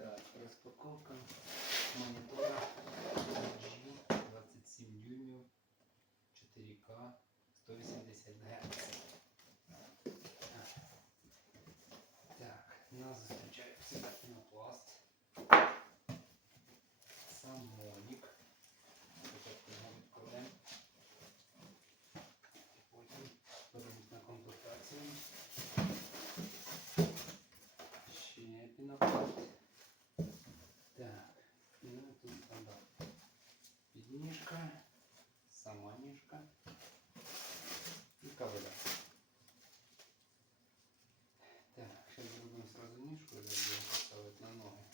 Так, розпаковка монітора LG 27 дюймів 4К 180 Гц. Так, нас зустрічає всегда пінопласт. Самонік. Спочатку його відкладемо. І потім подадуть на комплектацію. Ще пінопласт. Так, ну тут стандарт. Підніжка, сама ніжка і кавеля. Так, зараз зробимо сразу ніжку, я будемо поставити на ноги.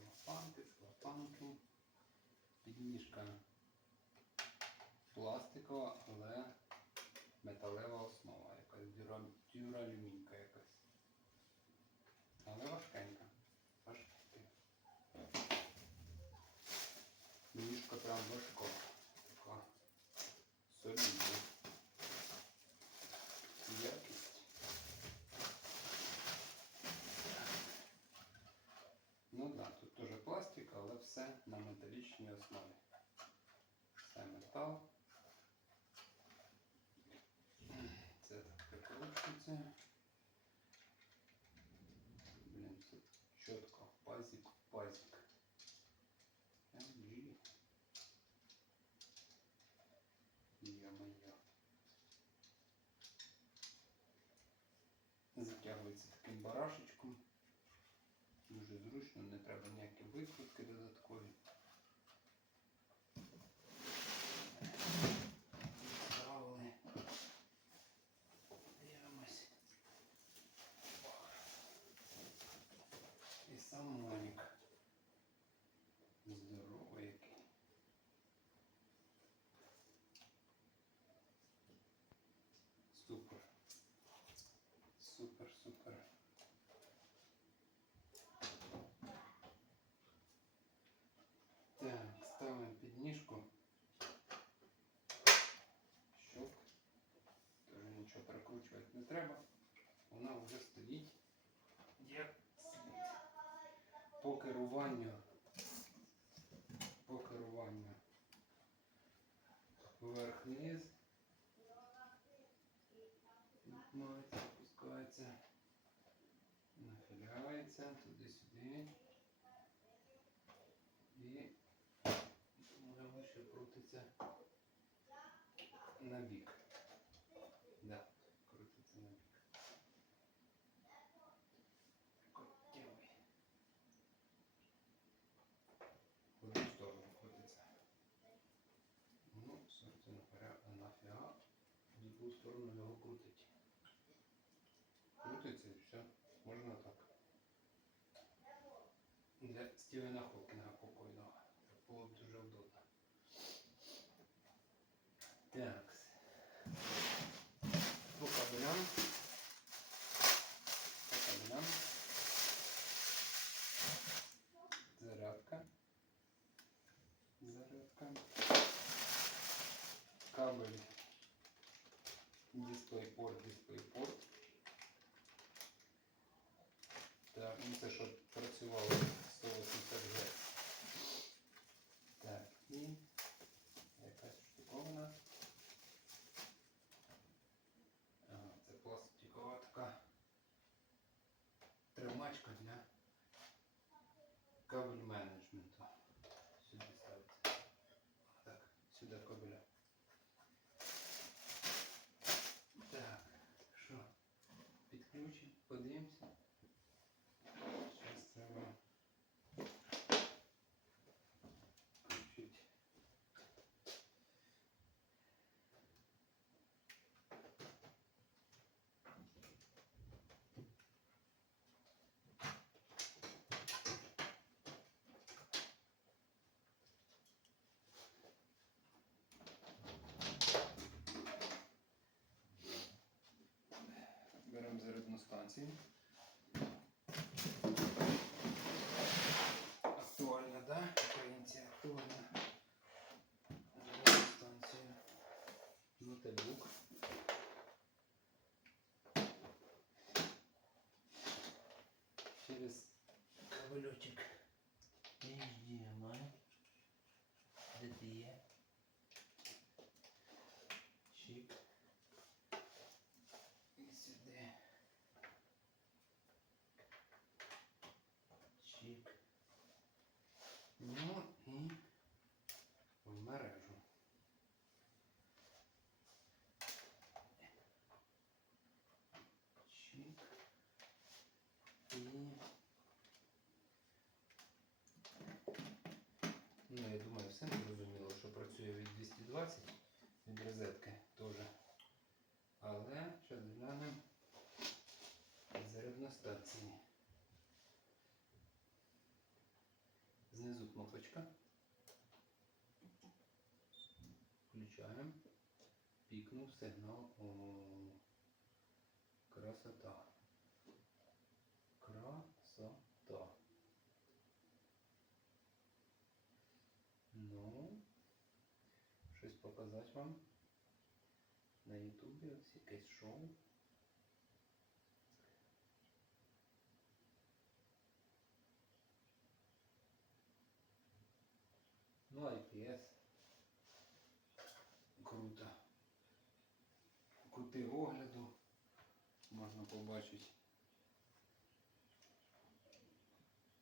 Лопанки, лопанки. Підніжка пластикова, але металева основа, якась дюра, дюралюмінька якась. Але важкенька. Важкенька. Ніжка прям важка. Така солідна. Якість. Ну так, да, тут теж пластик, але все на металічній основі. Все метал. Це так Блін, це чітко. Пазик пазик. LG. Йо-моє. Затягується таким барашечком. Дуже зручно, не треба ніякі викрутки додаткові. Нічого не треба. Вона вже стоїть. Як. По керуванню. По керуванню. Вверх-вниз. Піднімається, опускається. Нахиляється туди-сюди. І може вище крутиться на бік. Да, крутиться на бік. Котєвий. В одну сторону крутиться. Ну, собственно говоря, а нафіга другу сторону його крутить. Крутиться і все. Можна так. Для Стівена Хокінга покойного. Було б дуже удобно. Так. По кабелям. По кабелям. Зарядка. Зарядка. Кабель. DisplayPort, DisplayPort. Ну це щоб працювало 180 Гц. Так, і якась штуковина. Ага, це пластикова така тримачка для кабель менеджменту. Сюди ставиться. Так, сюди кабеля. Так, що? Підключимо, подивимося. Беремо зарядну станцію. Актуальна, да? Українці актуальна. Зарядна станція. Ноутбук. через кабельочок Працює від 220 від розетки теж. Але зараз глянемо зарядна станції. Знизу кнопочка. Включаємо. Пікнув сигнал. О, красота. Красота. Ну, щось показати вам. На Ютубі ось якесь шоу. Ну, IPS. Круто. Кути огляду можна побачити.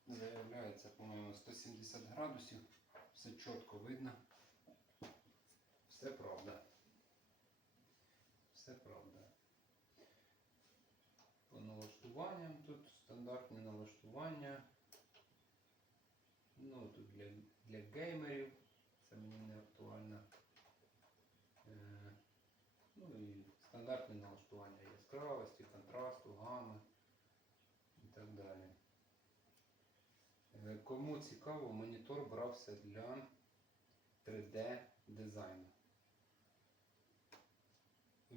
Заявляється, по-моєму, 170 градусів. Все чітко видно. Все правда. Все правда. По налаштуванням тут стандартні налаштування. Ну, тут для, для геймерів. Це мені не актуально. Е, ну і стандартні налаштування яскравості, контрасту, гами і так далі. Е, Кому цікаво, монітор брався для 3D дизайну.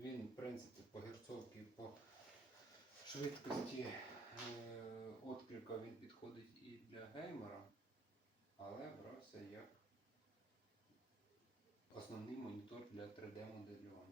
Він, в принципі, по герцовці, по швидкості е, він підходить і для геймера, але брався як основний монітор для 3D моделювання.